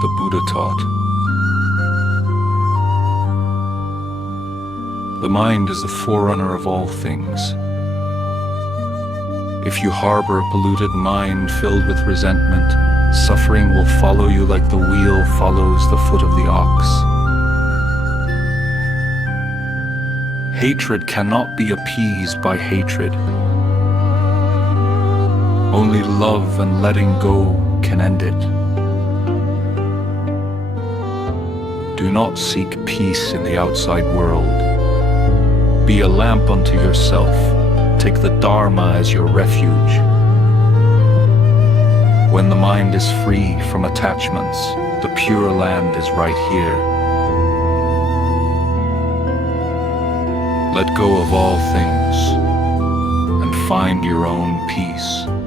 the Buddha taught. The mind is the forerunner of all things. If you harbor a polluted mind filled with resentment, suffering will follow you like the wheel follows the foot of the ox. Hatred cannot be appeased by hatred. Only love and letting go can end it. Do not seek peace in the outside world. Be a lamp unto yourself. Take the Dharma as your refuge. When the mind is free from attachments, the pure land is right here. Let go of all things and find your own peace.